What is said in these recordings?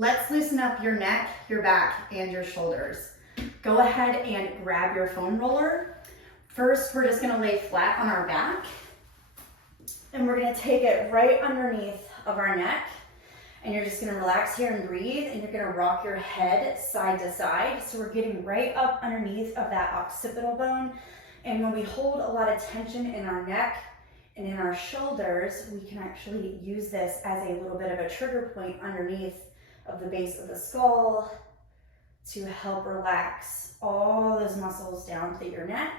Let's loosen up your neck, your back, and your shoulders. Go ahead and grab your foam roller. First, we're just gonna lay flat on our back, and we're gonna take it right underneath of our neck, and you're just gonna relax here and breathe, and you're gonna rock your head side to side. So we're getting right up underneath of that occipital bone, and when we hold a lot of tension in our neck and in our shoulders, we can actually use this as a little bit of a trigger point underneath of the base of the skull to help relax all those muscles down through your neck.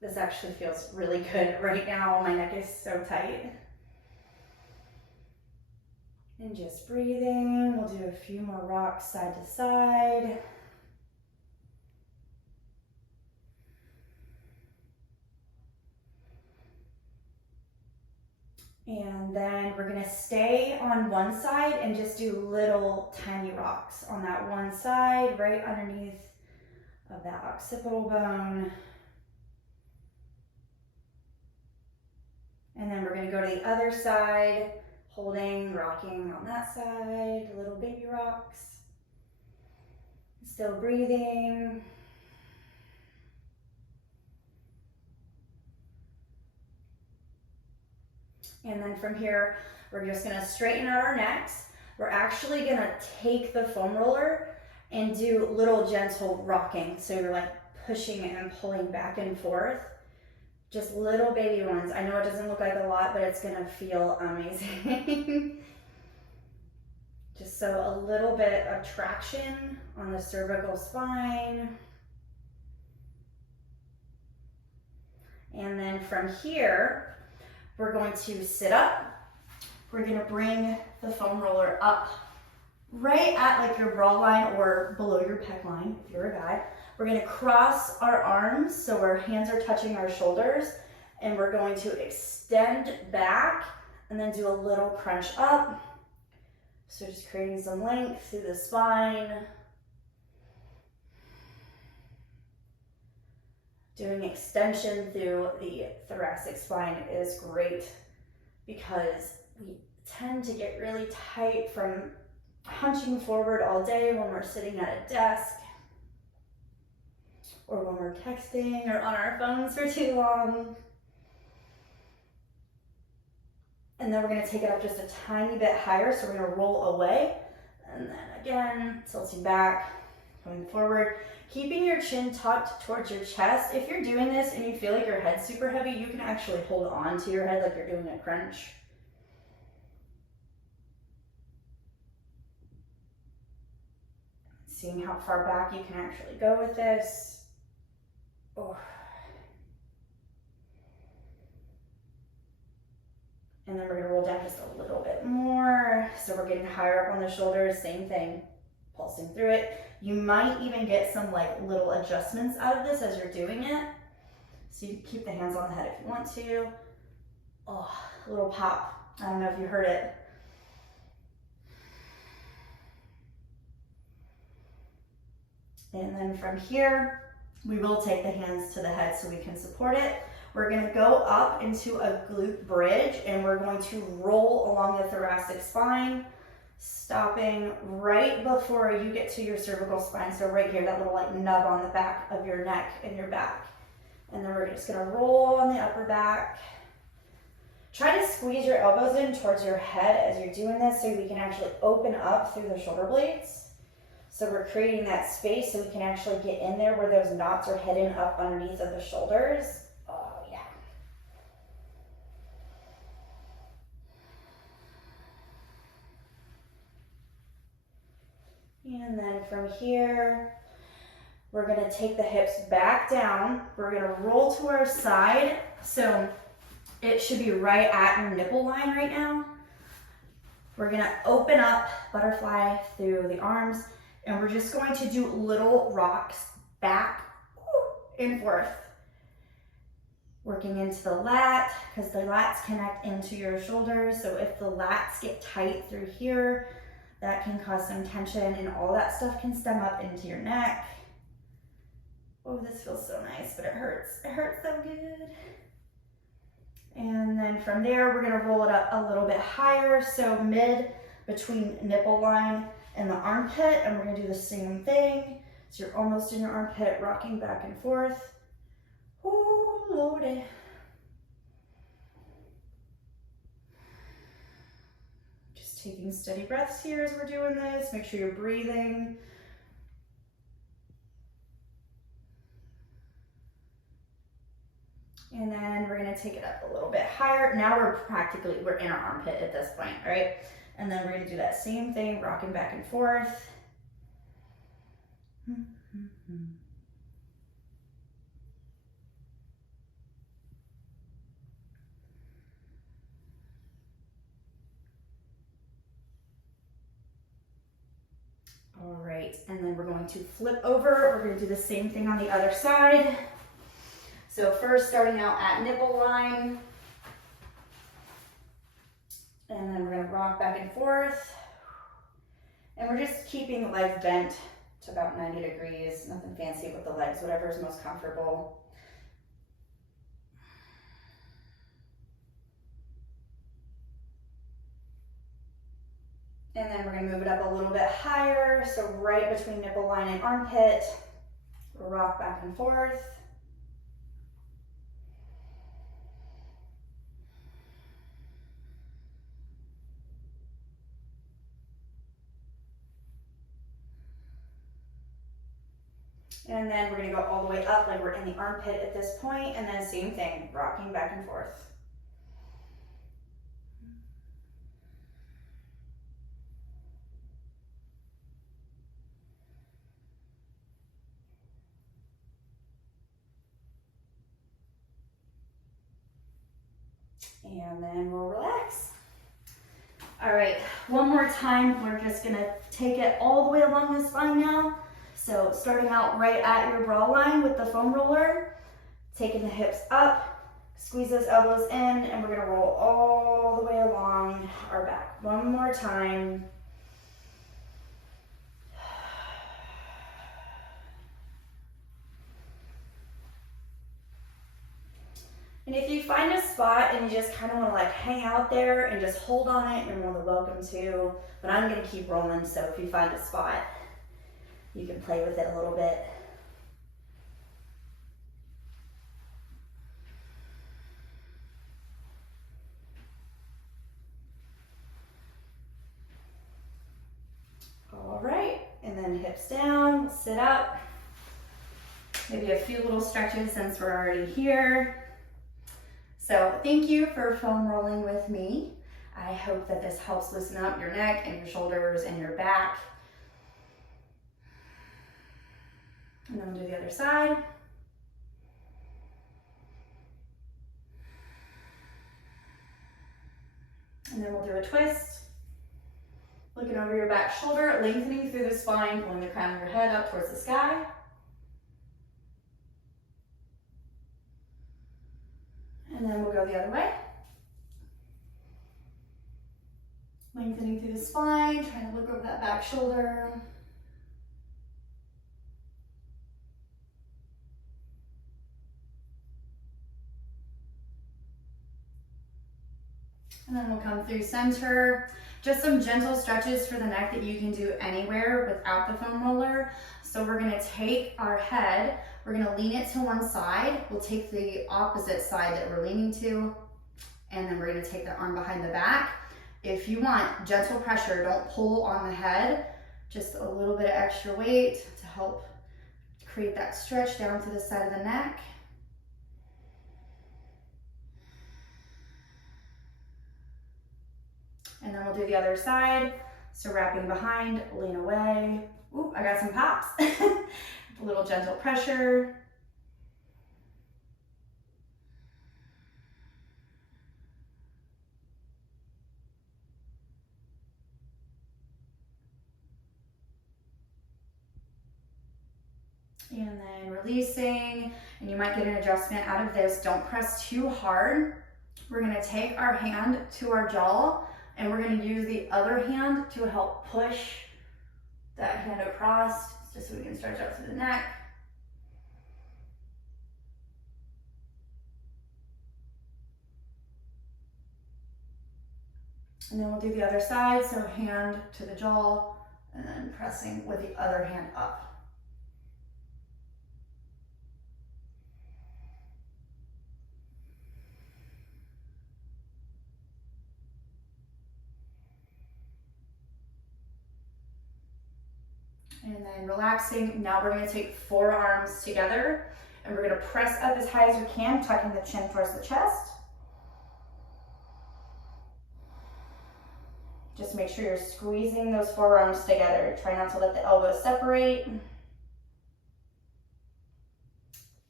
This actually feels really good right now. My neck is so tight. And just breathing. We'll do a few more rocks side to side. And then we're gonna stay on one side and just do little tiny rocks on that one side, right underneath of that occipital bone. And then we're gonna go to the other side, holding, rocking on that side, little baby rocks. Still breathing. And then from here, we're just gonna straighten out our necks. We're actually gonna take the foam roller and do little gentle rocking. So you're like pushing and pulling back and forth. Just little baby ones. I know it doesn't look like a lot, but it's gonna feel amazing. Just so a little bit of traction on the cervical spine. And then from here, we're going to sit up. We're gonna bring the foam roller up right at like your bra line or below your pec line if you're a guy. We're gonna cross our arms so our hands are touching our shoulders, and we're going to extend back and then do a little crunch up. So just creating some length through the spine. Doing extension through the thoracic spine is great because we tend to get really tight from hunching forward all day when we're sitting at a desk or when we're texting or on our phones for too long. And then we're gonna take it up just a tiny bit higher, so we're gonna roll away. And then again, tilting back, coming forward. Keeping your chin tucked towards your chest. If you're doing this and you feel like your head's super heavy, you can actually hold on to your head like you're doing a crunch. Seeing how far back you can actually go with this. Oh. And then we're gonna roll down just a little bit more. So we're getting higher up on the shoulders, same thing, pulsing through it. You might even get some like little adjustments out of this as you're doing it. So you can keep the hands on the head if you want to. Oh, a little pop. I don't know if you heard it. And then from here, we will take the hands to the head so we can support it. We're gonna go up into a glute bridge, and we're going to roll along the thoracic spine, stopping right before you get to your cervical spine. So right here, that little like nub on the back of your neck and your back. And then we're just gonna roll on the upper back. Try to squeeze your elbows in towards your head as you're doing this so we can actually open up through the shoulder blades. So we're creating that space so we can actually get in there where those knots are hidden up underneath of the shoulders. Oh yeah. And then from here, we're gonna take the hips back down. We're gonna roll to our side. So it should be right at your nipple line right now. We're gonna open up, butterfly through the arms, and we're just going to do little rocks back and forth. Working into the lat, because the lats connect into your shoulders. So if the lats get tight through here, that can cause some tension, and all that stuff can stem up into your neck. Oh, this feels so nice, but it hurts. It hurts so good. And then from there, we're gonna roll it up a little bit higher. So mid between nipple line in the armpit, and we're gonna do the same thing. So you're almost in your armpit, rocking back and forth. Ooh, Lordy. Just taking steady breaths here as we're doing this. Make sure you're breathing. And then we're gonna take it up a little bit higher. Now we're in our armpit at this point, all right? And then we're gonna do that same thing, rocking back and forth. All right, and then we're going to flip over. We're gonna do the same thing on the other side. So first starting out at nipple line, and then we're gonna rock back and forth. And we're just keeping the legs bent to about 90 degrees, nothing fancy with the legs, whatever is most comfortable. And then we're gonna move it up a little bit higher, so right between nipple line and armpit, we'll rock back and forth. And then we're gonna go all the way up like we're in the armpit at this point, and then same thing, rocking back and forth. And then we'll relax. All right, one more time, we're just gonna take it all the way along the spine now. So starting out right at your bra line with the foam roller, taking the hips up, squeeze those elbows in, and we're gonna roll all the way along our back. One more time. And if you find a spot and you just kind of want to like hang out there and just hold on it, you're more than welcome to. But I'm going to keep rolling, so if you find a spot, you can play with it a little bit. All right, and then hips down, sit up. Maybe a few little stretches since we're already here. So thank you for foam rolling with me. I hope that this helps loosen up your neck and your shoulders and your back. And then we'll do the other side. And then we'll do a twist. Looking over your back shoulder, lengthening through the spine, pulling the crown of your head up towards the sky. And then we'll go the other way. Lengthening through the spine, trying to look over that back shoulder. And then we'll come through center. Just some gentle stretches for the neck that you can do anywhere without the foam roller. So we're gonna take our head, we're gonna lean it to one side. We'll take the opposite side that we're leaning to, and then we're gonna take the arm behind the back. If you want gentle pressure, don't pull on the head, just a little bit of extra weight to help create that stretch down to the side of the neck. And then we'll do the other side. So wrapping behind, lean away. Ooh, I got some pops. A little gentle pressure. And then releasing, and you might get an adjustment out of this. Don't press too hard. We're gonna take our hand to our jaw, and we're gonna use the other hand to help push that hand across, just so we can stretch out through the neck. And then we'll do the other side, so hand to the jaw, And then pressing with the other hand up. And then relaxing. Now we're going to take forearms together and we're going to press up as high as you can, tucking the chin towards the chest. Just make sure you're squeezing those forearms together. Try not to let the elbows separate.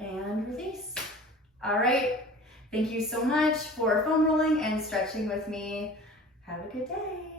And release. All right. Thank you so much for foam rolling and stretching with me. Have a good day.